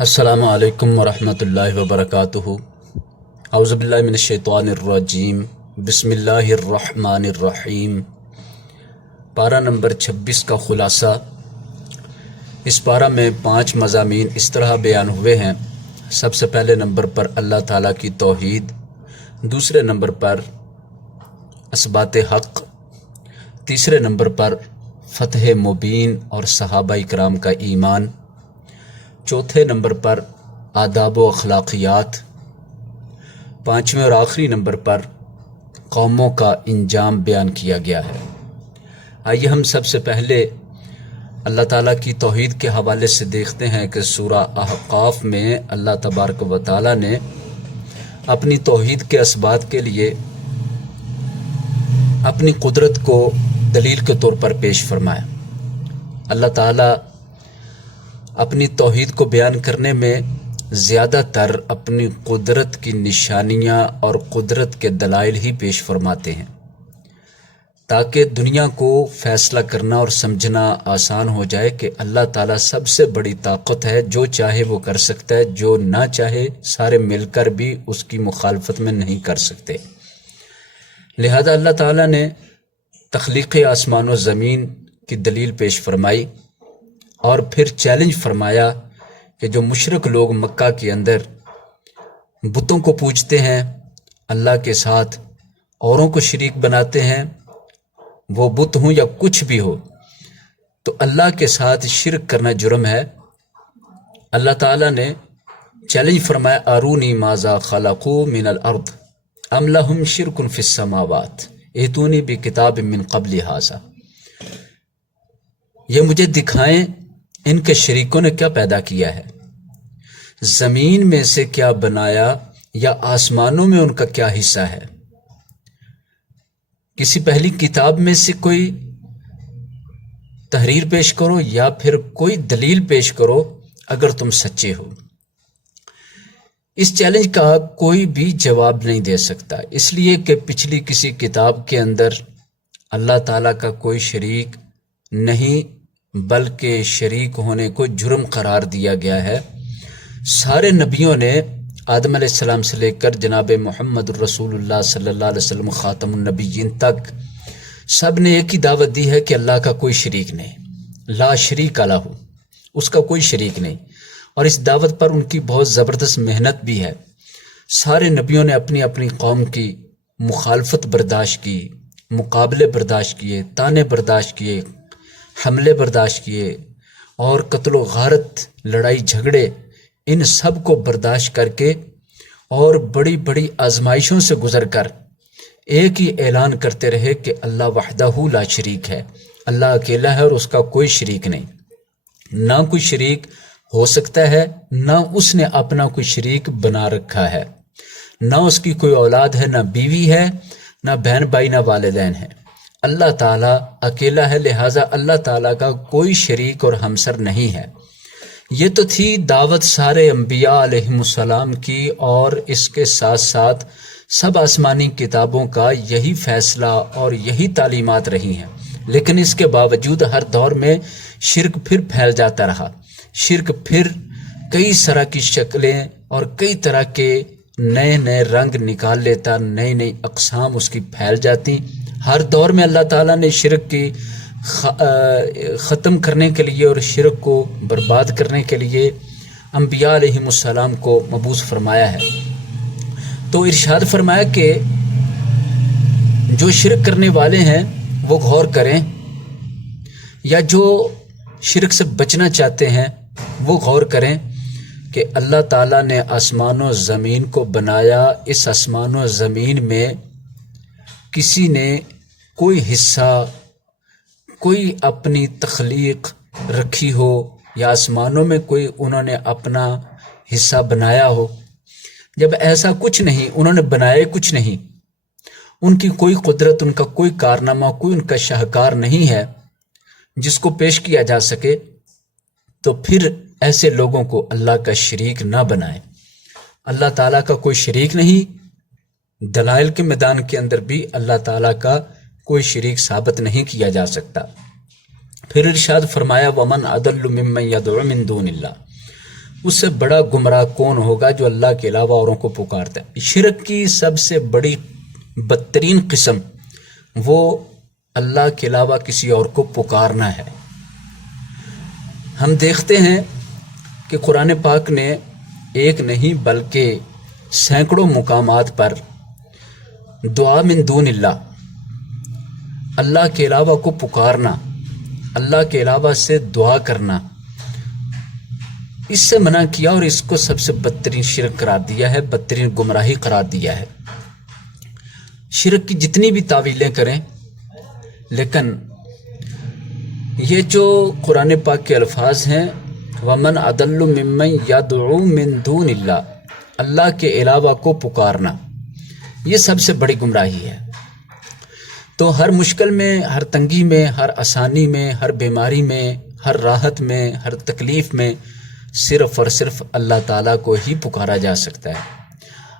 السلام علیکم ورحمۃ اللہ وبرکاتہ۔ اعوذ باللہ من الشیطان الرجیم، بسم اللہ الرحمن الرحیم۔ پارہ نمبر 26 کا خلاصہ۔ اس پارہ میں 5 مضامین اس طرح بیان ہوئے ہیں۔ سب سے پہلے نمبر پر اللہ تعالیٰ کی توحید، دوسرے نمبر پر اثبات حق، تیسرے نمبر پر فتح مبین اور صحابہ کرام کا ایمان، چوتھے نمبر پر آداب و اخلاقیات، پانچویں اور آخری نمبر پر قوموں کا انجام بیان کیا گیا ہے۔ آئیے ہم سب سے پہلے اللہ تعالیٰ کی توحید کے حوالے سے دیکھتے ہیں کہ سورہ احقاف میں اللہ تبارک و تعالیٰ نے اپنی توحید کے اثبات کے لیے اپنی قدرت کو دلیل کے طور پر پیش فرمایا۔ اللہ تعالیٰ اپنی توحید کو بیان کرنے میں زیادہ تر اپنی قدرت کی نشانیاں اور قدرت کے دلائل ہی پیش فرماتے ہیں، تاکہ دنیا کو فیصلہ کرنا اور سمجھنا آسان ہو جائے کہ اللہ تعالیٰ سب سے بڑی طاقت ہے، جو چاہے وہ کر سکتا ہے، جو نہ چاہے سارے مل کر بھی اس کی مخالفت میں نہیں کر سکتے۔ لہذا اللہ تعالیٰ نے تخلیق آسمان و زمین کی دلیل پیش فرمائی اور پھر چیلنج فرمایا کہ جو مشرک لوگ مکہ کے اندر بتوں کو پوجتے ہیں، اللہ کے ساتھ اوروں کو شریک بناتے ہیں، وہ بت ہوں یا کچھ بھی ہو، تو اللہ کے ساتھ شرک کرنا جرم ہے۔ اللہ تعالیٰ نے چیلنج فرمایا، ارونی ماذا خلقوا من الارض ام لہم شرک فی السماوات ائتونی بکتاب من قبل ھذا، یہ مجھے دکھائیں ان کے شریکوں نے کیا پیدا کیا ہے، زمین میں سے کیا بنایا یا آسمانوں میں ان کا کیا حصہ ہے، کسی پہلی کتاب میں سے کوئی تحریر پیش کرو یا پھر کوئی دلیل پیش کرو اگر تم سچے ہو۔ اس چیلنج کا کوئی بھی جواب نہیں دے سکتا، اس لیے کہ پچھلی کسی کتاب کے اندر اللہ تعالیٰ کا کوئی شریک نہیں بلکہ شریک ہونے کو جرم قرار دیا گیا ہے۔ سارے نبیوں نے آدم علیہ السلام سے لے کر جناب محمد رسول اللہ صلی اللہ علیہ وسلم خاتم النبیین تک سب نے ایک ہی دعوت دی ہے کہ اللہ کا کوئی شریک نہیں، لا شریک لہ، اس کا کوئی شریک نہیں، اور اس دعوت پر ان کی بہت زبردست محنت بھی ہے۔ سارے نبیوں نے اپنی اپنی قوم کی مخالفت برداشت کی، مقابلے برداشت کیے، تانے برداشت کیے، حملے برداشت کیے، اور قتل و غارت، لڑائی جھگڑے، ان سب کو برداشت کر کے اور بڑی بڑی آزمائشوں سے گزر کر ایک ہی اعلان کرتے رہے کہ اللہ وحدہ لا شریک ہے، اللہ اکیلا ہے اور اس کا کوئی شریک نہیں، نہ کوئی شریک ہو سکتا ہے، نہ اس نے اپنا کوئی شریک بنا رکھا ہے، نہ اس کی کوئی اولاد ہے، نہ بیوی ہے، نہ بہن بھائی، نہ والدین ہیں۔ اللہ تعالیٰ اکیلا ہے، لہٰذا اللہ تعالیٰ کا کوئی شریک اور ہمسر نہیں ہے۔ یہ تو تھی دعوت سارے انبیاء علیہم السلام کی، اور اس کے ساتھ ساتھ سب آسمانی کتابوں کا یہی فیصلہ اور یہی تعلیمات رہی ہیں، لیکن اس کے باوجود ہر دور میں شرک پھر پھیل جاتا رہا، شرک پھر کئی طرح کی شکلیں اور کئی طرح کے نئے نئے رنگ نکال لیتا، نئی نئی اقسام اس کی پھیل جاتی۔ ہر دور میں اللہ تعالیٰ نے شرک کی ختم کرنے کے لیے اور شرک کو برباد کرنے کے لیے انبیاء علیہم السلام کو مبعوث فرمایا ہے۔ تو ارشاد فرمایا کہ جو شرک کرنے والے ہیں وہ غور کریں، یا جو شرک سے بچنا چاہتے ہیں وہ غور کریں کہ اللہ تعالیٰ نے آسمان و زمین کو بنایا، اس آسمان و زمین میں کسی نے کوئی حصہ، کوئی اپنی تخلیق رکھی ہو، یا آسمانوں میں کوئی انہوں نے اپنا حصہ بنایا ہو؟ جب ایسا کچھ نہیں، انہوں نے بنایا کچھ نہیں، ان کی کوئی قدرت، ان کا کوئی کارنامہ، کوئی ان کا شاہکار نہیں ہے جس کو پیش کیا جا سکے، تو پھر ایسے لوگوں کو اللہ کا شریک نہ بنائیں۔ اللہ تعالیٰ کا کوئی شریک نہیں، دلائل کے میدان کے اندر بھی اللہ تعالیٰ کا کوئی شریک ثابت نہیں کیا جا سکتا۔ پھر ارشاد فرمایا ومن اضل ممن يدعو من دون اللہ، اس سے بڑا گمراہ کون ہوگا جو اللہ کے علاوہ اوروں کو پکارتا ہے۔ شرک کی سب سے بڑی بدترین قسم وہ اللہ کے علاوہ کسی اور کو پکارنا ہے۔ ہم دیکھتے ہیں کہ قرآن پاک نے ایک نہیں بلکہ سینکڑوں مقامات پر دعا من دون اللہ کے علاوہ کو پکارنا، اللہ کے علاوہ سے دعا کرنا، اس سے منع کیا اور اس کو سب سے بدترین شرک قرار دیا ہے، بدترین گمراہی قرار دیا ہے۔ شرک کی جتنی بھی تعویلیں کریں، لیکن یہ جو قرآن پاک کے الفاظ ہیں وَمَنْ أَضَلُّ مِمَّنْ يَدْعُو مِن دُونِ اللہ کے علاوہ کو پکارنا، یہ سب سے بڑی گمراہی ہے۔ تو ہر مشکل میں، ہر تنگی میں، ہر آسانی میں، ہر بیماری میں، ہر راحت میں، ہر تکلیف میں صرف اور صرف اللہ تعالیٰ کو ہی پکارا جا سکتا ہے۔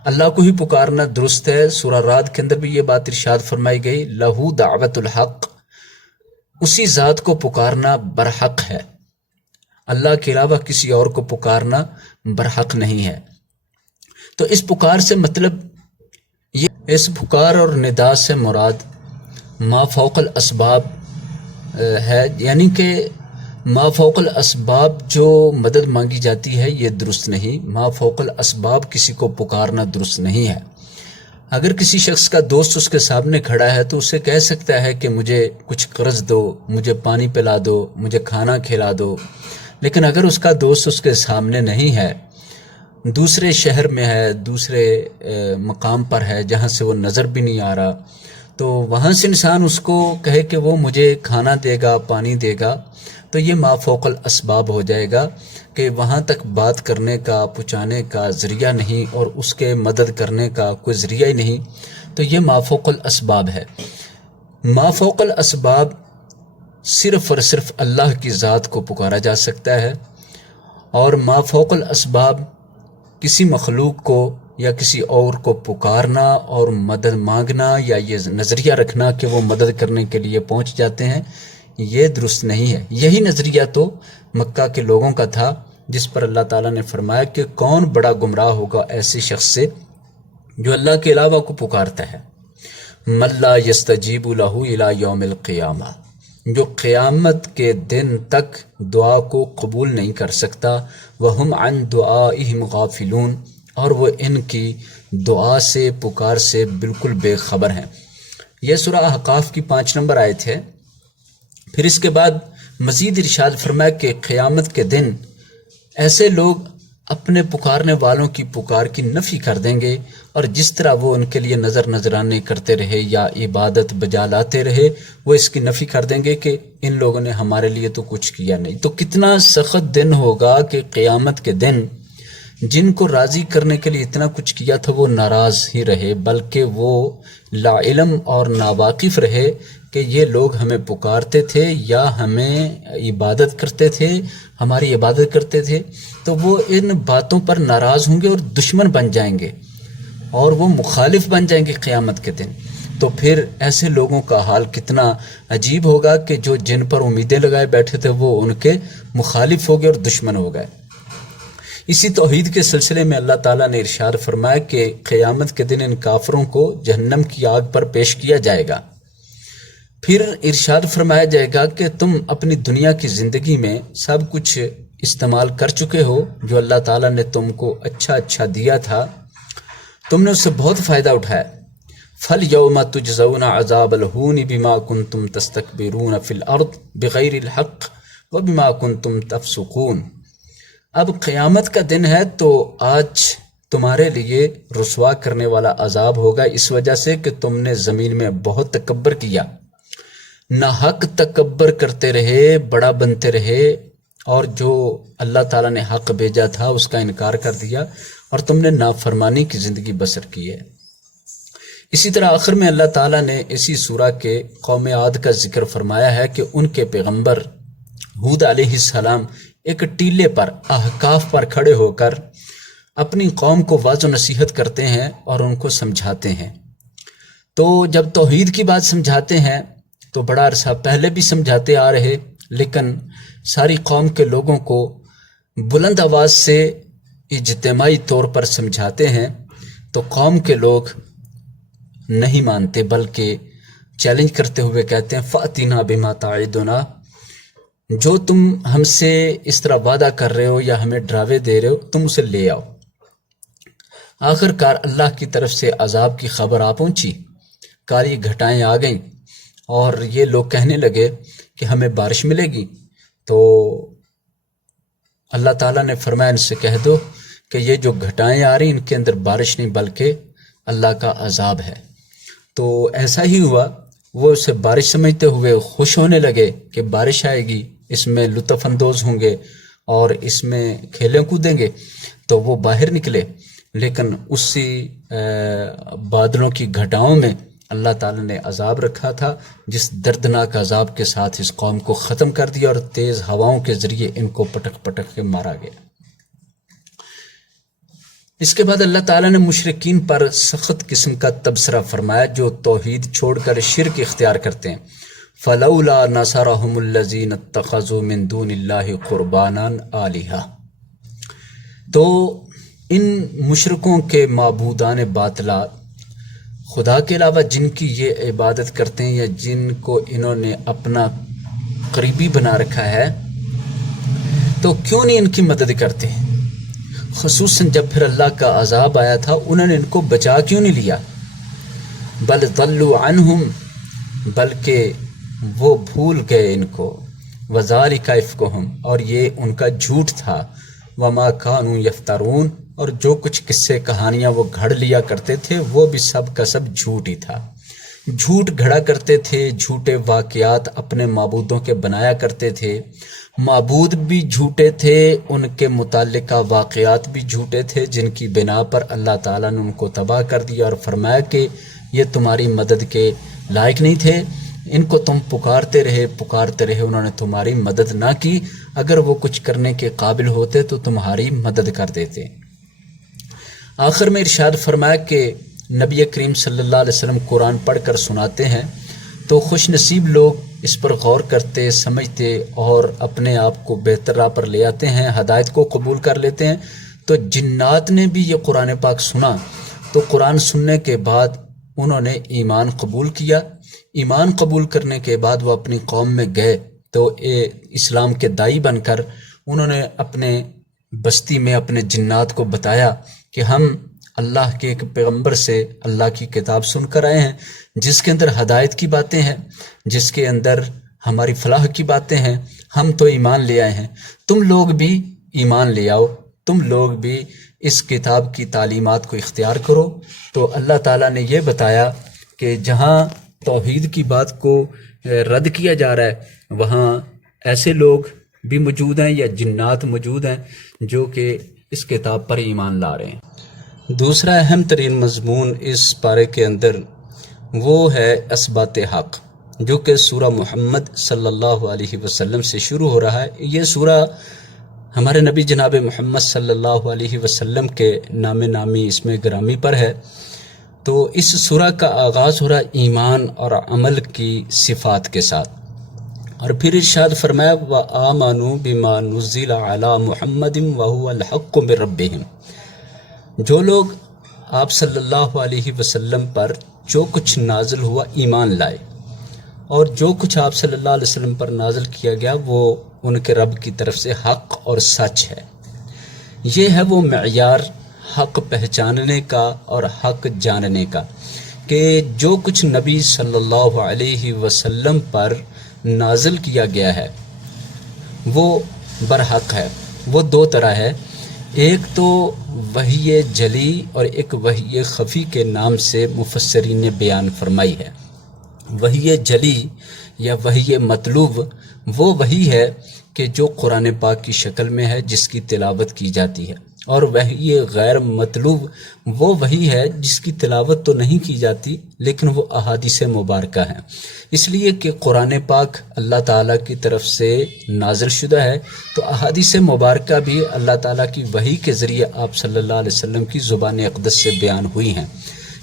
اللہ کو ہی پکارنا درست ہے۔ سورہ رعد کے اندر بھی یہ بات ارشاد فرمائی گئی، لہو دعوت الحق، اسی ذات کو پکارنا برحق ہے، اللہ کے علاوہ کسی اور کو پکارنا برحق نہیں ہے۔ تو اس پکار سے مطلب یہ، اس پکار اور ندا سے مراد ما فوق الاسباب ہے، یعنی کہ ما فوق الاسباب جو مدد مانگی جاتی ہے یہ درست نہیں، ما فوق الاسباب کسی کو پکارنا درست نہیں ہے۔ اگر کسی شخص کا دوست اس کے سامنے کھڑا ہے تو اسے کہہ سکتا ہے کہ مجھے کچھ قرض دو، مجھے پانی پلا دو، مجھے کھانا کھلا دو، لیکن اگر اس کا دوست اس کے سامنے نہیں ہے، دوسرے شہر میں ہے، دوسرے مقام پر ہے جہاں سے وہ نظر بھی نہیں آ رہا، تو وہاں سے انسان اس کو کہے کہ وہ مجھے کھانا دے گا، پانی دے گا، تو یہ ما فوق الاسباب ہو جائے گا کہ وہاں تک بات کرنے کا، پہنچانے کا ذریعہ نہیں اور اس کے مدد کرنے کا کوئی ذریعہ ہی نہیں، تو یہ ما فوق الاسباب ہے۔ ما فوق الاسباب صرف اور صرف اللہ کی ذات کو پکارا جا سکتا ہے، اور ما فوق الاسباب کسی مخلوق کو یا کسی اور کو پکارنا اور مدد مانگنا یا یہ نظریہ رکھنا کہ وہ مدد کرنے کے لیے پہنچ جاتے ہیں، یہ درست نہیں ہے۔ یہی نظریہ تو مکہ کے لوگوں کا تھا، جس پر اللہ تعالیٰ نے فرمایا کہ کون بڑا گمراہ ہوگا ایسے شخص سے جو اللہ کے علاوہ کو پکارتا ہے، مَن لَا يَسْتَجِيبُ لَهُ إِلَى يَوْمِ الْقِيَامَةِ، جو قیامت کے دن تک دعا کو قبول نہیں کر سکتا، وَهُمْ عَنْ دُعَائِهِمْ غَافِلُونَ، اور وہ ان کی دعا سے، پکار سے بالکل بے خبر ہیں۔ یہ سورہ احقاف کی 5 نمبر آیت ہے۔ پھر اس کے بعد مزید ارشاد فرمایا کہ قیامت کے دن ایسے لوگ اپنے پکارنے والوں کی پکار کی نفی کر دیں گے، اور جس طرح وہ ان کے لیے نذرانے کرتے رہے یا عبادت بجا لاتے رہے، وہ اس کی نفی کر دیں گے کہ ان لوگوں نے ہمارے لیے تو کچھ کیا نہیں۔ تو کتنا سخت دن ہوگا کہ قیامت کے دن جن کو راضی کرنے کے لیے اتنا کچھ کیا تھا وہ ناراض ہی رہے، بلکہ وہ لا علم اور ناواقف رہے کہ یہ لوگ ہمیں پکارتے تھے یا ہمیں عبادت کرتے تھے، ہماری عبادت کرتے تھے، تو وہ ان باتوں پر ناراض ہوں گے اور دشمن بن جائیں گے اور وہ مخالف بن جائیں گے قیامت کے دن۔ تو پھر ایسے لوگوں کا حال کتنا عجیب ہوگا کہ جو جن پر امیدیں لگائے بیٹھے تھے وہ ان کے مخالف ہو گئے اور دشمن ہو گئے۔ اسی توحید کے سلسلے میں اللہ تعالیٰ نے ارشاد فرمایا کہ قیامت کے دن ان کافروں کو جہنم کی آگ پر پیش کیا جائے گا، پھر ارشاد فرمایا جائے گا کہ تم اپنی دنیا کی زندگی میں سب کچھ استعمال کر چکے ہو جو اللہ تعالیٰ نے تم کو اچھا دیا تھا، تم نے اس سے بہت فائدہ اٹھایا۔ فَالْيَوْمَ تُجْزَوْنَ عَذَابَ الْهُونِ بِمَا كُنْتُمْ تَسْتَكْبِرُونَ فِي الْأَرْضِ بِغَيْرِ الْحَقِّ وَبِمَا كُنْتُمْ تَفْسُقُونَ۔ اب قیامت کا دن ہے تو آج تمہارے لیے رسوا کرنے والا عذاب ہوگا، اس وجہ سے کہ تم نے زمین میں بہت تکبر کیا، ناحق تکبر کرتے رہے، بڑا بنتے رہے، اور جو اللہ تعالیٰ نے حق بھیجا تھا اس کا انکار کر دیا، اور تم نے نافرمانی کی زندگی بسر کی ہے۔ اسی طرح آخر میں اللہ تعالیٰ نے اسی سورہ کے قوم عاد کا ذکر فرمایا ہے کہ ان کے پیغمبر ہود علیہ السلام ایک ٹیلے پر، احقاف پر کھڑے ہو کر اپنی قوم کو واضح نصیحت کرتے ہیں اور ان کو سمجھاتے ہیں۔ تو جب توحید کی بات سمجھاتے ہیں تو بڑا عرصہ پہلے بھی سمجھاتے آ رہے، لیکن ساری قوم کے لوگوں کو بلند آواز سے اجتماعی طور پر سمجھاتے ہیں تو قوم کے لوگ نہیں مانتے، بلکہ چیلنج کرتے ہوئے کہتے ہیں فَأْتِنَا بِمَا تَعِدُنَا، جو تم ہم سے اس طرح وعدہ کر رہے ہو یا ہمیں ڈراوے دے رہے ہو تم اسے لے آؤ۔ آخر کار اللہ کی طرف سے عذاب کی خبر آ پہنچی، کالی گھٹائیں آ گئیں اور یہ لوگ کہنے لگے کہ ہمیں بارش ملے گی۔ تو اللہ تعالیٰ نے فرمایا ان سے کہہ دو کہ یہ جو گھٹائیں آ رہی ان کے اندر بارش نہیں بلکہ اللہ کا عذاب ہے۔ تو ایسا ہی ہوا، وہ اسے بارش سمجھتے ہوئے خوش ہونے لگے کہ بارش آئے گی، اس میں لطف اندوز ہوں گے اور اس میں کھیلیں کودیں گے، تو وہ باہر نکلے، لیکن اسی بادلوں کی گھٹاؤں میں اللہ تعالیٰ نے عذاب رکھا تھا، جس دردناک عذاب کے ساتھ اس قوم کو ختم کر دیا اور تیز ہواؤں کے ذریعے ان کو پٹک پٹک کے مارا گیا۔ اس کے بعد اللہ تعالیٰ نے مشرکین پر سخت قسم کا تبصرہ فرمایا جو توحید چھوڑ کر شرک اختیار کرتے ہیں۔ فَلَوْلَا نَصَرَهُمُ الَّذِينَ اتَّخَذُوا مِن دُونِ اللَّهِ قُرْبَانًا آلِهَةً، تو ان مشرکوں کے معبودان باطلا، خدا کے علاوہ جن کی یہ عبادت کرتے ہیں یا جن کو انہوں نے اپنا قریبی بنا رکھا ہے، تو کیوں نہیں ان کی مدد کرتے؟ خصوصاً جب پھر اللہ کا عذاب آیا تھا انہوں نے ان کو بچا کیوں نہیں لیا؟ بل ضلوا عنہم، بلکہ وہ بھول گئے ان کو، وذالک افکہم، اور یہ ان کا جھوٹ تھا، وما کانوا یفترون، اور جو کچھ قصے کہانیاں وہ گھڑ لیا کرتے تھے وہ بھی سب کا سب جھوٹ ہی تھا۔ جھوٹ گھڑا کرتے تھے، جھوٹے واقعات اپنے معبودوں کے بنایا کرتے تھے، معبود بھی جھوٹے تھے، ان کے متعلقہ واقعات بھی جھوٹے تھے، جن کی بنا پر اللہ تعالیٰ نے ان کو تباہ کر دیا اور فرمایا کہ یہ تمہاری مدد کے لائق نہیں تھے، ان کو تم پکارتے رہے، انہوں نے تمہاری مدد نہ کی، اگر وہ کچھ کرنے کے قابل ہوتے تو تمہاری مدد کر دیتے۔ آخر میں ارشاد فرمایا کہ نبی کریم صلی اللہ علیہ وسلم قرآن پڑھ کر سناتے ہیں تو خوش نصیب لوگ اس پر غور کرتے، سمجھتے اور اپنے آپ کو بہتر راہ پر لے آتے ہیں، ہدایت کو قبول کر لیتے ہیں۔ تو جنات نے بھی یہ قرآن پاک سنا تو قرآن سننے کے بعد انہوں نے ایمان قبول کیا۔ ایمان قبول کرنے کے بعد وہ اپنی قوم میں گئے تو اسلام کے داعی بن کر انہوں نے اپنے بستی میں اپنے جنات کو بتایا کہ ہم اللہ کے ایک پیغمبر سے اللہ کی کتاب سن کر آئے ہیں جس کے اندر ہدایت کی باتیں ہیں، جس کے اندر ہماری فلاح کی باتیں ہیں، ہم تو ایمان لے آئے ہیں، تم لوگ بھی ایمان لے آؤ، تم لوگ بھی اس کتاب کی تعلیمات کو اختیار کرو۔ تو اللہ تعالیٰ نے یہ بتایا کہ جہاں توحید کی بات کو رد کیا جا رہا ہے وہاں ایسے لوگ بھی موجود ہیں یا جنات موجود ہیں جو کہ اس کتاب پر ایمان لا رہے ہیں۔ دوسرا اہم ترین مضمون اس پارے کے اندر وہ ہے اثبات حق، جو کہ سورہ محمد صلی اللہ علیہ وسلم سے شروع ہو رہا ہے۔ یہ سورہ ہمارے نبی جناب محمد صلی اللہ علیہ وسلم کے نام نامی اس میں گرامی پر ہے۔ تو اس سورہ کا آغاز ہو رہا ایمان اور عمل کی صفات کے ساتھ، اور پھر ارشاد فرمایا وَآمَنُوا بِمَا نُزِّلَ عَلَى مُحَمَّدٍ وَهُوَ الْحَقُّ مِن رَبِّهِمْ، جو لوگ آپ صلی اللہ علیہ وسلم پر جو کچھ نازل ہوا ایمان لائے، اور جو کچھ آپ صلی اللہ علیہ وسلم پر نازل کیا گیا وہ ان کے رب کی طرف سے حق اور سچ ہے۔ یہ ہے وہ معیار حق پہچاننے کا اور حق جاننے کا کہ جو کچھ نبی صلی اللہ علیہ وسلم پر نازل کیا گیا ہے وہ برحق ہے۔ وہ دو طرح ہے، ایک تو وحی جلی اور ایک وحی خفی کے نام سے مفسرین نے بیان فرمائی ہے۔ وحی جلی یا وحی مطلوب وہ وحی ہے کہ جو قرآن پاک کی شکل میں ہے، جس کی تلاوت کی جاتی ہے، اور وحی غیر مطلوب وہ وحی ہے جس کی تلاوت تو نہیں کی جاتی لیکن وہ احادیث مبارکہ ہیں، اس لیے کہ قرآن پاک اللہ تعالیٰ کی طرف سے نازل شدہ ہے، تو احادیث مبارکہ بھی اللہ تعالیٰ کی وحی کے ذریعے آپ صلی اللہ علیہ وسلم کی زبان اقدس سے بیان ہوئی ہیں۔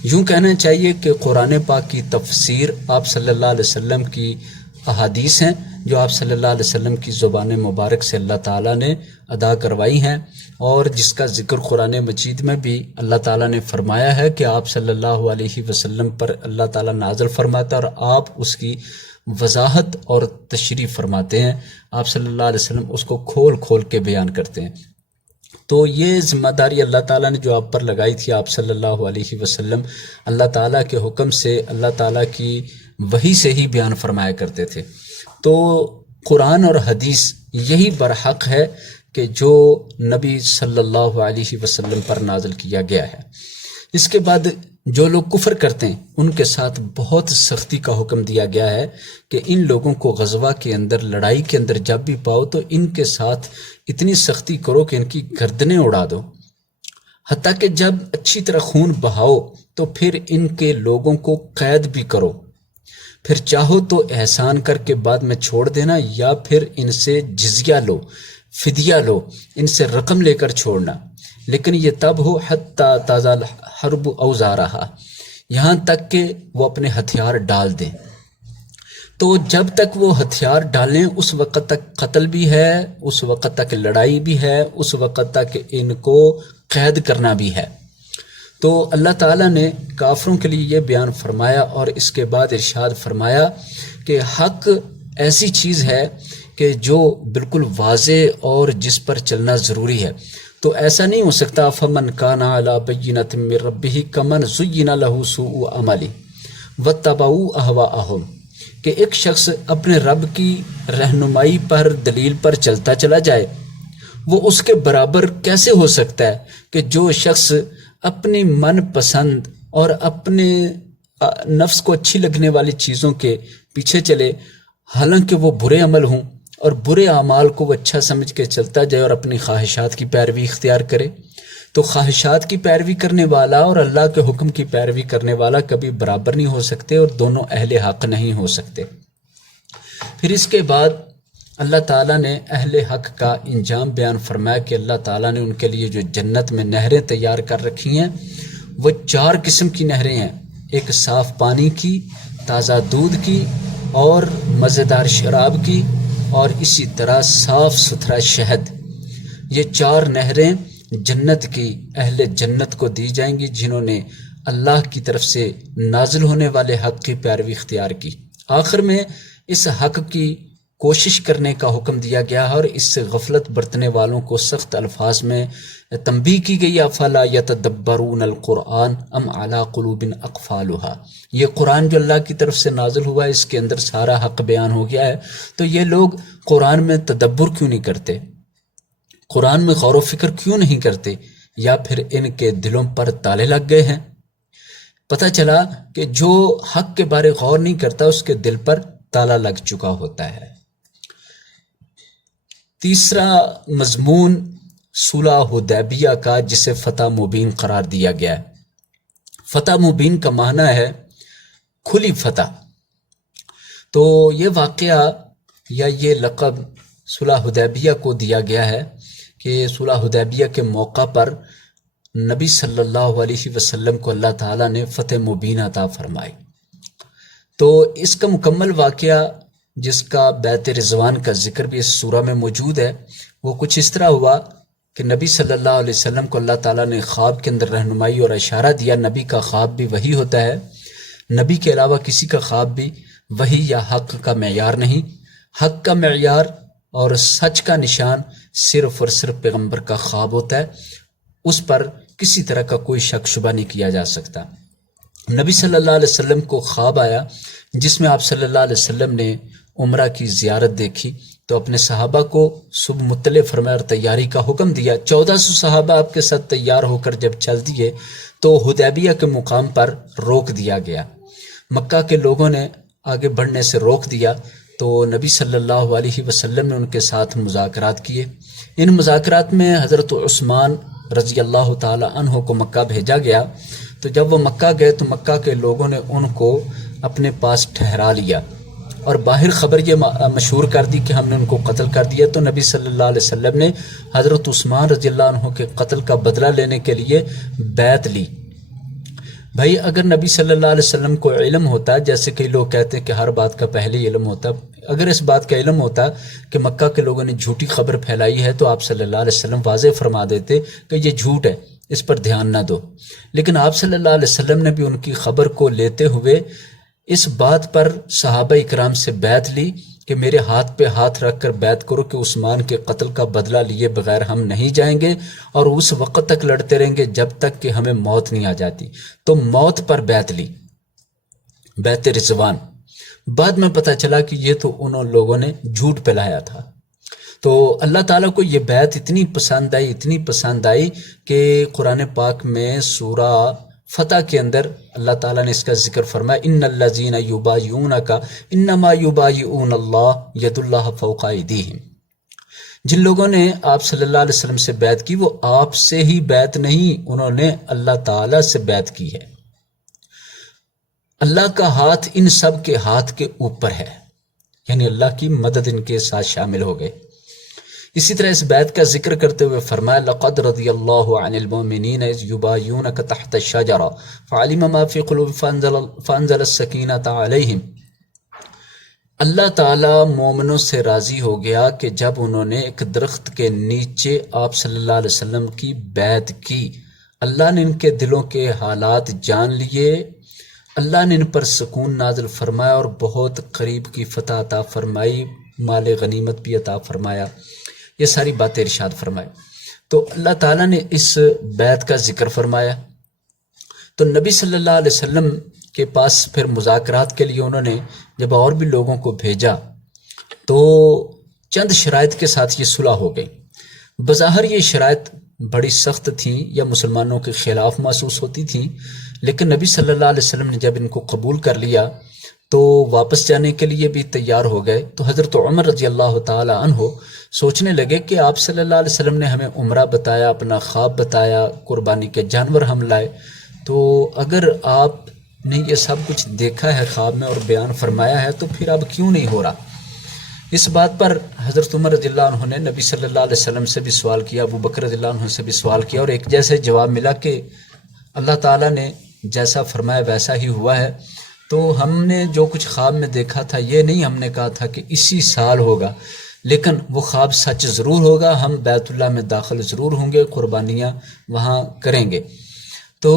یوں کہنا چاہیے کہ قرآن پاک کی تفسیر آپ صلی اللہ علیہ وسلم کی احادیث ہیں جو آپ صلی اللہ علیہ وسلم کی زبان مبارک سے اللہ تعالیٰ نے ادا کروائی ہیں، اور جس کا ذکر قرآن مجید میں بھی اللہ تعالیٰ نے فرمایا ہے کہ آپ صلی اللہ علیہ وسلم پر اللہ تعالیٰ نازل فرماتا ہے اور آپ اس کی وضاحت اور تشریح فرماتے ہیں، آپ صلی اللہ علیہ وسلم اس کو کھول کھول کے بیان کرتے ہیں۔ تو یہ ذمہ داری اللہ تعالیٰ نے جو آپ پر لگائی تھی، آپ صلی اللہ علیہ وسلم اللہ تعالیٰ کے حکم سے، اللہ تعالیٰ کی وحی سے ہی بیان فرمایا کرتے تھے۔ تو قرآن اور حدیث یہی برحق ہے کہ جو نبی صلی اللہ علیہ وسلم پر نازل کیا گیا ہے۔ اس کے بعد جو لوگ کفر کرتے ہیں ان کے ساتھ بہت سختی کا حکم دیا گیا ہے کہ ان لوگوں کو غزوہ کے اندر، لڑائی کے اندر جب بھی پاؤ تو ان کے ساتھ اتنی سختی کرو کہ ان کی گردنیں اڑا دو، حتیٰ کہ جب اچھی طرح خون بہاؤ تو پھر ان کے لوگوں کو قید بھی کرو، پھر چاہو تو احسان کر کے بعد میں چھوڑ دینا، یا پھر ان سے جزیہ لو، فدیہ لو، ان سے رقم لے کر چھوڑنا، لیکن یہ تب ہو حتیٰ تازہ حرب اوزارہا، یہاں تک کہ وہ اپنے ہتھیار ڈال دیں۔ تو جب تک وہ ہتھیار ڈالیں اس وقت تک قتل بھی ہے، اس وقت تک لڑائی بھی ہے، اس وقت تک ان کو قید کرنا بھی ہے۔ تو اللہ تعالیٰ نے کافروں کے لیے یہ بیان فرمایا، اور اس کے بعد ارشاد فرمایا کہ حق ایسی چیز ہے کہ جو بالکل واضح اور جس پر چلنا ضروری ہے۔ تو ایسا نہیں ہو سکتا فمن کان علی بینۃ من ربہ کمن زین لہ سوء عملہ واتبعوا اہواءہم، کہ ایک شخص اپنے رب کی رہنمائی پر، دلیل پر چلتا چلا جائے، وہ اس کے برابر کیسے ہو سکتا ہے کہ جو شخص اپنی من پسند اور اپنے نفس کو اچھی لگنے والی چیزوں کے پیچھے چلے، حالانکہ وہ برے عمل ہوں، اور برے اعمال کو وہ اچھا سمجھ کے چلتا جائے اور اپنی خواہشات کی پیروی اختیار کرے۔ تو خواہشات کی پیروی کرنے والا اور اللہ کے حکم کی پیروی کرنے والا کبھی برابر نہیں ہو سکتے، اور دونوں اہل حق نہیں ہو سکتے۔ پھر اس کے بعد اللہ تعالیٰ نے اہل حق کا انجام بیان فرمایا کہ اللہ تعالیٰ نے ان کے لیے جو جنت میں نہریں تیار کر رکھی ہیں وہ 4 قسم کی نہریں ہیں، ایک صاف پانی کی، تازہ دودھ کی، اور مزیدار شراب کی، اور اسی طرح صاف ستھرا شہد۔ یہ 4 نہریں جنت کی اہل جنت کو دی جائیں گی جنہوں نے اللہ کی طرف سے نازل ہونے والے حق کی پیروی اختیار کی۔ آخر میں اس حق کی کوشش کرنے کا حکم دیا گیا ہے، اور اس سے غفلت برتنے والوں کو سخت الفاظ میں تنبیہ کی گئی، افلا یتدبرون القرآن ام علی قلوب اقفالھا۔ یہ قرآن جو اللہ کی طرف سے نازل ہوا ہے، اس کے اندر سارا حق بیان ہو گیا ہے، تو یہ لوگ قرآن میں تدبر کیوں نہیں کرتے، قرآن میں غور و فکر کیوں نہیں کرتے، یا پھر ان کے دلوں پر تالے لگ گئے ہیں؟ پتہ چلا کہ جو حق کے بارے غور نہیں کرتا اس کے دل پر تالا لگ چکا ہوتا ہے۔ تیسرا مضمون صلح حدیبیہ کا، جسے فتح مبین قرار دیا گیا ہے۔ فتح مبین کا معنی ہے کھلی فتح۔ تو یہ واقعہ یا یہ لقب صلح حدیبیہ کو دیا گیا ہے کہ صلح حدیبیہ کے موقع پر نبی صلی اللہ علیہ وسلم کو اللہ تعالیٰ نے فتح مبین عطا فرمائی۔ تو اس کا مکمل واقعہ، جس کا بیت رضوان کا ذکر بھی اس سورہ میں موجود ہے، وہ کچھ اس طرح ہوا کہ نبی صلی اللہ علیہ وسلم کو اللہ تعالیٰ نے خواب کے اندر رہنمائی اور اشارہ دیا۔ نبی کا خواب بھی وہی ہوتا ہے، نبی کے علاوہ کسی کا خواب بھی وہی یا حق کا معیار نہیں۔ حق کا معیار اور سچ کا نشان صرف اور صرف پیغمبر کا خواب ہوتا ہے، اس پر کسی طرح کا کوئی شک شبہ نہیں کیا جا سکتا۔ نبی صلی اللہ علیہ وسلم کو خواب آیا جس میں آپ صلی اللہ علیہ وسلم نے عمرہ کی زیارت دیکھی، تو اپنے صحابہ کو صبح مطلع فرمایا اور تیاری کا حکم دیا۔ 1400 صحابہ آپ کے ساتھ تیار ہو کر جب چل دیے تو حدیبیہ کے مقام پر روک دیا گیا، مکہ کے لوگوں نے آگے بڑھنے سے روک دیا۔ تو نبی صلی اللہ علیہ وسلم نے ان کے ساتھ مذاکرات کیے۔ ان مذاکرات میں حضرت عثمان رضی اللہ تعالی عنہ کو مکہ بھیجا گیا۔ تو جب وہ مکہ گئے تو مکہ کے لوگوں نے ان کو اپنے پاس ٹھہرا لیا اور باہر خبر یہ مشہور کر دی کہ ہم نے ان کو قتل کر دیا۔ تو نبی صلی اللہ علیہ وسلم نے حضرت عثمان رضی اللہ عنہ کے قتل کا بدلہ لینے کے لیے بیعت لی۔ بھائی اگر نبی صلی اللہ علیہ وسلم کو علم ہوتا، جیسے کئی لوگ کہتے ہیں کہ ہر بات کا پہلے علم ہوتا، اگر اس بات کا علم ہوتا کہ مکہ کے لوگوں نے جھوٹی خبر پھیلائی ہے تو آپ صلی اللہ علیہ وسلم واضح فرما دیتے کہ یہ جھوٹ ہے، اس پر دھیان نہ دو، لیکن آپ صلی اللہ علیہ وسلم نے بھی ان کی خبر کو لیتے ہوئے اس بات پر صحابہ اکرام سے بیعت لی کہ میرے ہاتھ پہ ہاتھ رکھ کر بیعت کرو کہ عثمان کے قتل کا بدلہ لیے بغیر ہم نہیں جائیں گے اور اس وقت تک لڑتے رہیں گے جب تک کہ ہمیں موت نہیں آ جاتی۔ تو موت پر بیعت لی، بیعت رضوان۔ بعد میں پتہ چلا کہ یہ تو انہوں لوگوں نے جھوٹ پھیلایا تھا۔ تو اللہ تعالیٰ کو یہ بیعت اتنی پسند آئی کہ قرآن پاک میں سورہ فتح کے اندر اللہ تعالیٰ نے اس کا ذکر فرمایا، ان الذین یبایعونک انما یبایعون اللہ ید اللہ فوق ایدیہم۔ جن لوگوں نے آپ صلی اللہ علیہ وسلم سے بیعت کی وہ آپ سے ہی بیعت نہیں، انہوں نے اللہ تعالیٰ سے بیعت کی ہے۔ اللہ کا ہاتھ ان سب کے ہاتھ کے اوپر ہے، یعنی اللہ کی مدد ان کے ساتھ شامل ہو گئے۔ اسی طرح اس بیعت کا ذکر کرتے ہوئے فرمایا، لقد رضی اللہ عن المؤمنین اذ یبایعونک تحت الشجرہ فعلم ما فی قلوبہم فانزل السکینۃ علیہم۔ اللہ تعالیٰ مومنوں سے راضی ہو گیا کہ جب انہوں نے ایک درخت کے نیچے آپ صلی اللہ علیہ وسلم کی بیعت کی، اللہ نے ان کے دلوں کے حالات جان لیے، اللہ نے ان پر سکون نازل فرمایا اور بہت قریب کی فتح عطا فرمائی، مال غنیمت بھی عطا فرمایا، یہ ساری باتیں ارشاد فرمائے۔ تو اللہ تعالیٰ نے اس بیعت کا ذکر فرمایا۔ تو نبی صلی اللہ علیہ وسلم کے پاس پھر مذاکرات کے لیے انہوں نے جب اور بھی لوگوں کو بھیجا تو چند شرائط کے ساتھ یہ صلح ہو گئی۔ بظاہر یہ شرائط بڑی سخت تھیں یا مسلمانوں کے خلاف محسوس ہوتی تھیں، لیکن نبی صلی اللہ علیہ وسلم نے جب ان کو قبول کر لیا تو واپس جانے کے لیے بھی تیار ہو گئے۔ تو حضرت عمر رضی اللہ تعالی عنہ سوچنے لگے کہ آپ صلی اللہ علیہ وسلم نے ہمیں عمرہ بتایا، اپنا خواب بتایا، قربانی کے جانور ہم لائے، تو اگر آپ نے یہ سب کچھ دیکھا ہے خواب میں اور بیان فرمایا ہے تو پھر اب کیوں نہیں ہو رہا؟ اس بات پر حضرت عمر رضی اللہ عنہ نے نبی صلی اللہ علیہ وسلم سے بھی سوال کیا، ابو بکر رضی اللہ عنہ سے بھی سوال کیا، اور ایک جیسے جواب ملا کہ اللہ تعالیٰ نے جیسا فرمایا ویسا ہی ہوا ہے۔ تو ہم نے جو کچھ خواب میں دیکھا تھا یہ نہیں ہم نے کہا تھا کہ اسی سال ہوگا، لیکن وہ خواب سچ ضرور ہوگا، ہم بیت اللہ میں داخل ضرور ہوں گے، قربانیاں وہاں کریں گے۔ تو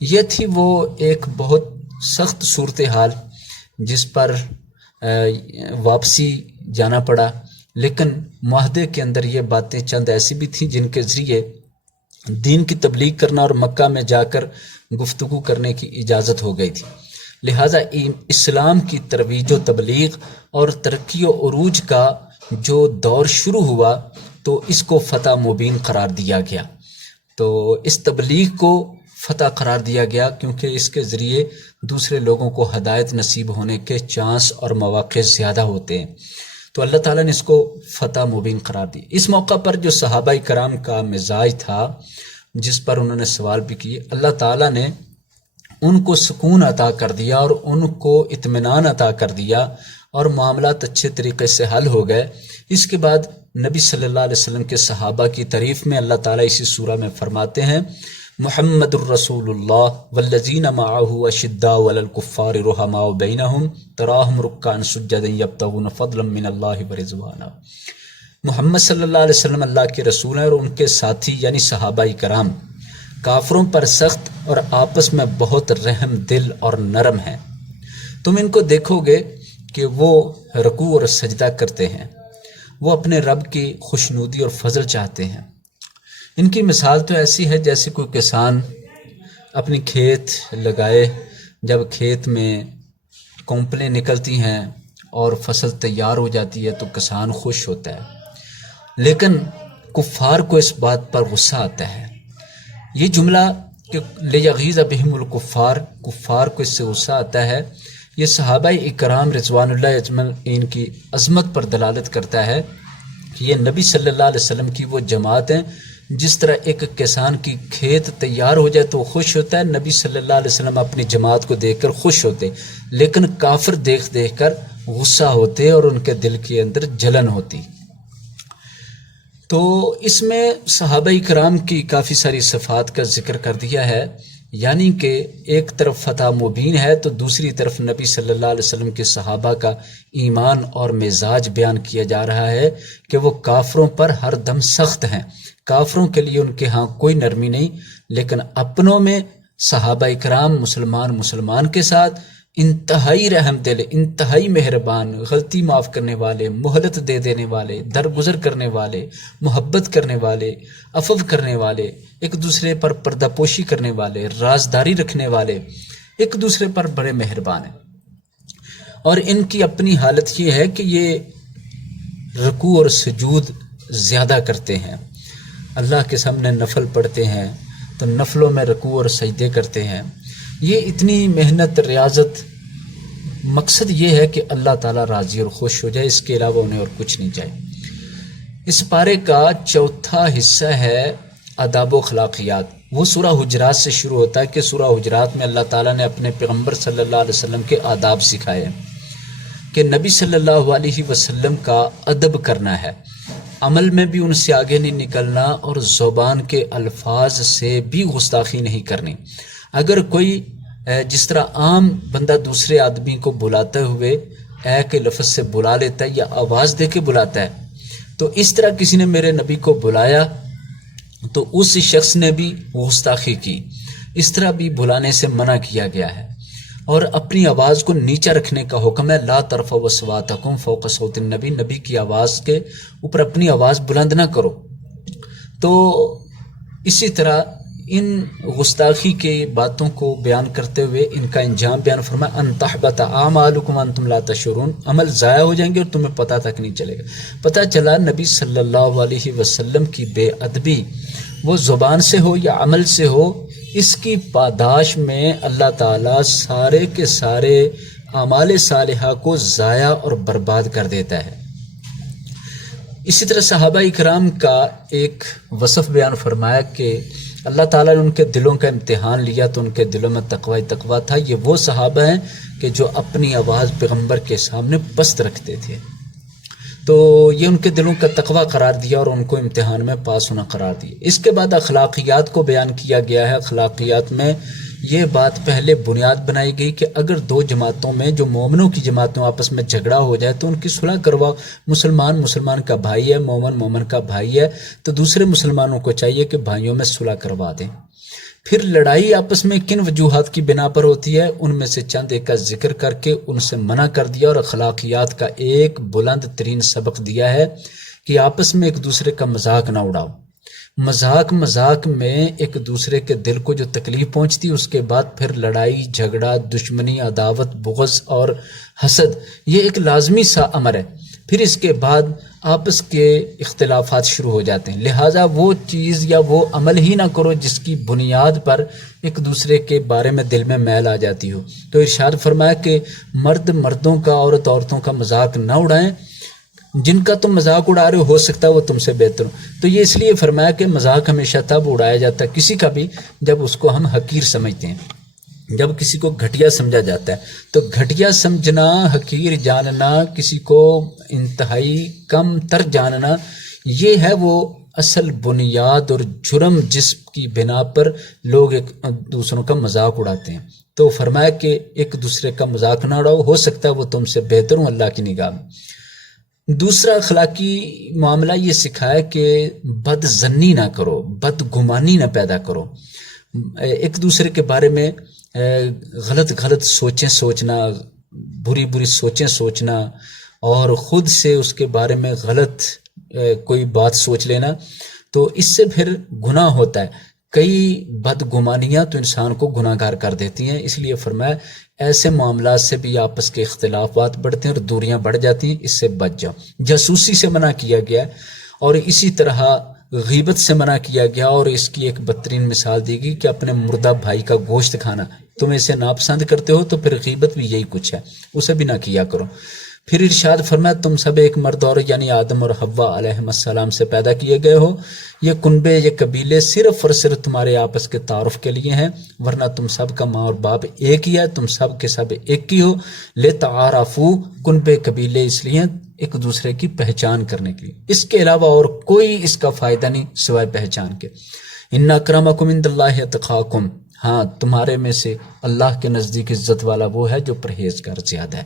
یہ تھی وہ ایک بہت سخت صورتحال جس پر واپسی جانا پڑا، لیکن معاہدے کے اندر یہ باتیں چند ایسی بھی تھیں جن کے ذریعے دین کی تبلیغ کرنا اور مکہ میں جا کر گفتگو کرنے کی اجازت ہو گئی تھی۔ لہٰذا اسلام کی ترویج و تبلیغ اور ترقی و عروج کا جو دور شروع ہوا تو اس کو فتح مبین قرار دیا گیا۔ تو اس تبلیغ کو فتح قرار دیا گیا کیونکہ اس کے ذریعے دوسرے لوگوں کو ہدایت نصیب ہونے کے چانس اور مواقع زیادہ ہوتے ہیں، تو اللہ تعالیٰ نے اس کو فتح مبین قرار دی۔ اس موقع پر جو صحابہ کرام کا مزاج تھا جس پر انہوں نے سوال بھی کیے، اللہ تعالیٰ نے ان کو سکون عطا کر دیا اور ان کو اطمینان عطا کر دیا اور معاملات اچھے طریقے سے حل ہو گئے۔ اس کے بعد نبی صلی اللہ علیہ وسلم کے صحابہ کی تعریف میں اللہ تعالیٰ اسی سورہ میں فرماتے ہیں، محمد الرسول اللہ والذین معہ اشداء علی الکفار رحماء بینہم تراہم رکعا سجدا یبتغون فضلا من اللہ ورضوانا۔ محمد صلی اللہ علیہ وسلم اللہ کے رسول ہیں اور ان کے ساتھی یعنی صحابہ کرام کافروں پر سخت اور آپس میں بہت رحم دل اور نرم ہیں۔ تم ان کو دیکھو گے کہ وہ رکوع اور سجدہ کرتے ہیں، وہ اپنے رب کی خوشنودی اور فضل چاہتے ہیں۔ ان کی مثال تو ایسی ہے جیسے کوئی کسان اپنی کھیت لگائے، جب کھیت میں کونپلیں نکلتی ہیں اور فصل تیار ہو جاتی ہے تو کسان خوش ہوتا ہے، لیکن کفار کو اس بات پر غصہ آتا ہے۔ یہ جملہ کہ لیغیظ بہم الکفار، کفار کو اس سے غصہ آتا ہے، یہ صحابہ اکرام رضوان اللہ اجمعین کی عظمت پر دلالت کرتا ہے کہ یہ نبی صلی اللہ علیہ وسلم کی وہ جماعت ہیں۔ جس طرح ایک کسان کی کھیت تیار ہو جائے تو وہ خوش ہوتا ہے، نبی صلی اللہ علیہ وسلم اپنی جماعت کو دیکھ کر خوش ہوتے، لیکن کافر دیکھ دیکھ کر غصہ ہوتے اور ان کے دل کے اندر جلن ہوتی۔ تو اس میں صحابہ کرام کی کافی ساری صفات کا ذکر کر دیا ہے، یعنی کہ ایک طرف فتح مبین ہے تو دوسری طرف نبی صلی اللہ علیہ وسلم کے صحابہ کا ایمان اور مزاج بیان کیا جا رہا ہے کہ وہ کافروں پر ہر دم سخت ہیں، کافروں کے لیے ان کے ہاں کوئی نرمی نہیں، لیکن اپنوں میں صحابہ اکرام مسلمان کے ساتھ انتہائی رحم دل، انتہائی مہربان، غلطی معاف کرنے والے، مہلت دے دینے والے، درگزر کرنے والے، محبت کرنے والے، عفو کرنے والے، ایک دوسرے پر پردہ پوشی کرنے والے، رازداری رکھنے والے، ایک دوسرے پر بڑے مہربان ہیں۔ اور ان کی اپنی حالت یہ ہے کہ یہ رکوع اور سجود زیادہ کرتے ہیں، اللہ کے سامنے نفل پڑھتے ہیں تو نفلوں میں رکوع اور سجدے کرتے ہیں۔ یہ اتنی محنت، ریاضت، مقصد یہ ہے کہ اللہ تعالیٰ راضی اور خوش ہو جائے، اس کے علاوہ انہیں اور کچھ نہیں چاہیے۔ اس پارے کا چوتھا حصہ ہے آداب و اخلاقیات۔ وہ سورہ حجرات سے شروع ہوتا ہے کہ سورہ حجرات میں اللہ تعالیٰ نے اپنے پیغمبر صلی اللہ علیہ وسلم کے آداب سکھائے کہ نبی صلی اللہ علیہ وسلم کا ادب کرنا ہے، عمل میں بھی ان سے آگے نہیں نکلنا، اور زبان کے الفاظ سے بھی گستاخی نہیں کرنی۔ اگر کوئی جس طرح عام بندہ دوسرے آدمی کو بلاتے ہوئے اے کے لفظ سے بلا لیتا ہے یا آواز دے کے بلاتا ہے، تو اس طرح کسی نے میرے نبی کو بلایا تو اس شخص نے بھی گستاخی کی، اس طرح بھی بلانے سے منع کیا گیا ہے۔ اور اپنی آواز کو نیچا رکھنے کا حکم ہے، لا ترفعوا اصواتکم فوق صوت النبی، نبی کی آواز کے اوپر اپنی آواز بلند نہ کرو۔ تو اسی طرح ان گستاخی کے باتوں کو بیان کرتے ہوئے ان کا انجام بیان فرمایا، ان تحبط اعمالکم وانتم لا تشعرون، عمل ضائع ہو جائیں گے اور تمہیں پتہ تک نہیں چلے گا۔ پتہ چلا نبی صلی اللہ علیہ وسلم کی بے ادبی وہ زبان سے ہو یا عمل سے ہو، اس کی پاداش میں اللہ تعالیٰ سارے کے سارے اعمال صالحہ کو ضائع اور برباد کر دیتا ہے۔ اسی طرح صحابہ اکرام کا ایک وصف بیان فرمایا کہ اللہ تعالیٰ نے ان کے دلوں کا امتحان لیا تو ان کے دلوں میں تقوی تھا۔ یہ وہ صحابہ ہیں کہ جو اپنی آواز پیغمبر کے سامنے پست رکھتے تھے، تو یہ ان کے دلوں کا تقوی قرار دیا اور ان کو امتحان میں پاس ہونا قرار دیا۔ اس کے بعد اخلاقیات کو بیان کیا گیا ہے۔ اخلاقیات میں یہ بات پہلے بنیاد بنائی گئی کہ اگر دو جماعتوں میں جو مومنوں کی جماعتوں آپس میں جھگڑا ہو جائے تو ان کی صلح کرواؤ۔ مسلمان کا بھائی ہے، مومن کا بھائی ہے، تو دوسرے مسلمانوں کو چاہیے کہ بھائیوں میں صلح کروا دیں۔ پھر لڑائی آپس میں کن وجوہات کی بنا پر ہوتی ہے، ان میں سے چند ایک کا ذکر کر کے ان سے منع کر دیا، اور اخلاقیات کا ایک بلند ترین سبق دیا ہے کہ آپس میں ایک دوسرے کا مذاق نہ اڑاؤ۔ مذاق میں ایک دوسرے کے دل کو جو تکلیف پہنچتی، اس کے بعد پھر لڑائی، جھگڑا، دشمنی، عداوت، بغض اور حسد، یہ ایک لازمی سا امر ہے۔ پھر اس کے بعد آپس کے اختلافات شروع ہو جاتے ہیں، لہٰذا وہ چیز یا وہ عمل ہی نہ کرو جس کی بنیاد پر ایک دوسرے کے بارے میں دل میں میل آ جاتی ہو۔ تو ارشاد فرمایا کہ مرد مردوں کا، عورتوں کا مذاق نہ اڑائیں، جن کا تم مذاق اڑا رہے ہو سکتا ہے وہ تم سے بہتر ہو۔ تو یہ اس لیے فرمایا کہ مذاق ہمیشہ تب اڑایا جاتا ہے کسی کا بھی جب اس کو ہم حقیر سمجھتے ہیں، جب کسی کو گھٹیا سمجھا جاتا ہے۔ تو گھٹیا سمجھنا، حقیر جاننا، کسی کو انتہائی کم تر جاننا، یہ ہے وہ اصل بنیاد اور جرم جس کی بنا پر لوگ ایک دوسروں کا مذاق اڑاتے ہیں۔ تو فرمایا کہ ایک دوسرے کا مذاق نہ اڑاؤ، ہو سکتا ہے وہ تم سے بہتر ہوں اللہ کی نگاہ میں۔ دوسرا اخلاقی معاملہ یہ سکھایا کہ بد ظنی نہ کرو، بد گمانی نہ پیدا کرو، ایک دوسرے کے بارے میں غلط سوچیں سوچنا، بری سوچیں سوچنا، اور خود سے اس کے بارے میں غلط کوئی بات سوچ لینا، تو اس سے پھر گناہ ہوتا ہے۔ کئی بدگمانیاں تو انسان کو گناہ گار کر دیتی ہیں، اس لیے فرمایا ایسے معاملات سے بھی آپس کے اختلافات بڑھتے ہیں اور دوریاں بڑھ جاتی ہیں، اس سے بچ جاؤ۔ جاسوسی سے منع کیا گیا، اور اسی طرح غیبت سے منع کیا گیا، اور اس کی ایک بدترین مثال دی گئی کہ اپنے مردہ بھائی کا گوشت کھانا۔ تم اسے ناپسند کرتے ہو تو پھر غیبت بھی یہی کچھ ہے، اسے بھی نہ کیا کرو۔ پھر ارشاد فرمایا تم سب ایک مرد اور یعنی آدم اور حوا علیہ السلام سے پیدا کیے گئے ہو، یہ کنبے، یہ قبیلے صرف اور صرف تمہارے آپس کے تعارف کے لیے ہیں، ورنہ تم سب کا ماں اور باپ ایک ہی ہے، تم سب کے سب ایک ہی ہو۔ لتعارفوا، کنبے قبیلے اس لیے ایک دوسرے کی پہچان کرنے کے لیے، اس کے علاوہ اور کوئی اس کا فائدہ نہیں سوائے پہچان کے۔ ان اکرمکم عند اللہ اتقاکم، ہاں تمہارے میں سے اللہ کے نزدیک عزت والا وہ ہے جو پرہیزگار زیادہ ہے۔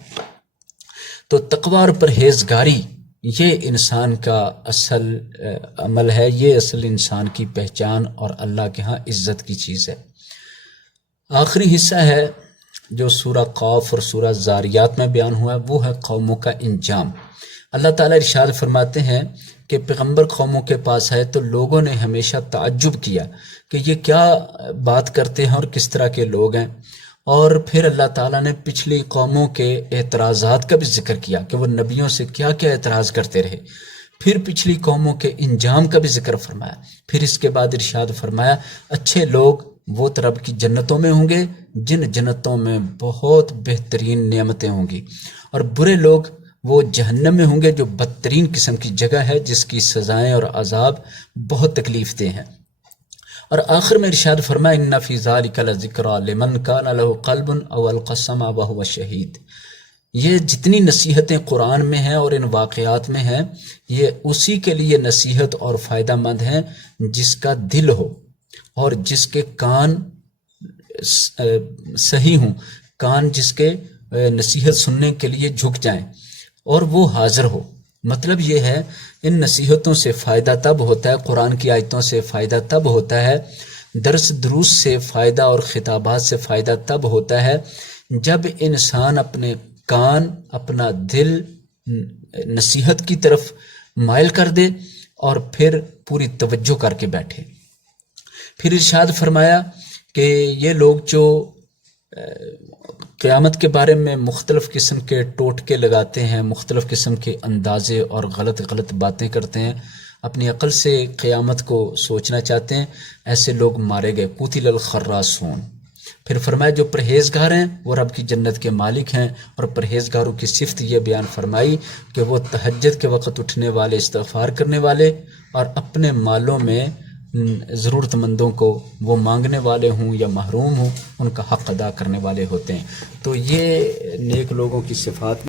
تو تقوی اور پرہیزگاری یہ انسان کا اصل عمل ہے، یہ اصل انسان کی پہچان اور اللہ کے ہاں عزت کی چیز ہے۔ آخری حصہ ہے جو سورہ قاف اور سورہ زاریات میں بیان ہوا ہے، وہ ہے قوموں کا انجام۔ اللہ تعالیٰ ارشاد فرماتے ہیں کہ پیغمبر قوموں کے پاس آئے تو لوگوں نے ہمیشہ تعجب کیا کہ یہ کیا بات کرتے ہیں اور کس طرح کے لوگ ہیں، اور پھر اللہ تعالیٰ نے پچھلی قوموں کے اعتراضات کا بھی ذکر کیا کہ وہ نبیوں سے کیا کیا اعتراض کرتے رہے، پھر پچھلی قوموں کے انجام کا بھی ذکر فرمایا، پھر اس کے بعد ارشاد فرمایا اچھے لوگ وہ تو رب کی جنتوں میں ہوں گے جن جنتوں میں بہت بہترین نعمتیں ہوں گی، اور برے لوگ وہ جہنم میں ہوں گے جو بدترین قسم کی جگہ ہے جس کی سزائیں اور عذاب بہت تکلیف دہ ہیں۔ اور آخر میں ارشاد فرمایا ان فی ذلک لذکریٰ لمن کان لہ قلب او القی السمع وہو شہید۔ یہ جتنی نصیحتیں قرآن میں ہیں اور ان واقعات میں ہیں، یہ اسی کے لیے نصیحت اور فائدہ مند ہیں جس کا دل ہو اور جس کے کان صحیح ہوں، کان جس کے نصیحت سننے کے لیے جھک جائیں اور وہ حاضر ہو۔ مطلب یہ ہے ان نصیحتوں سے فائدہ تب ہوتا ہے، قرآن کی آیتوں سے فائدہ تب ہوتا ہے، درس دروس سے فائدہ اور خطابات سے فائدہ تب ہوتا ہے جب انسان اپنے کان، اپنا دل نصیحت کی طرف مائل کر دے اور پھر پوری توجہ کر کے بیٹھے۔ پھر ارشاد فرمایا کہ یہ لوگ جو قیامت کے بارے میں مختلف قسم کے ٹوٹکے لگاتے ہیں، مختلف قسم کے اندازے اور غلط باتیں کرتے ہیں، اپنی عقل سے قیامت کو سوچنا چاہتے ہیں، ایسے لوگ مارے گئے، قتل الخراصون۔ پھر فرمایا جو پرہیزگار ہیں وہ رب کی جنت کے مالک ہیں، اور پرہیزگاروں کی صفت یہ بیان فرمائی کہ وہ تہجد کے وقت اٹھنے والے، استغفار کرنے والے، اور اپنے مالوں میں ضرورت مندوں کو وہ مانگنے والے ہوں یا محروم ہوں ان کا حق ادا کرنے والے ہوتے ہیں۔ تو یہ نیک لوگوں کی صفات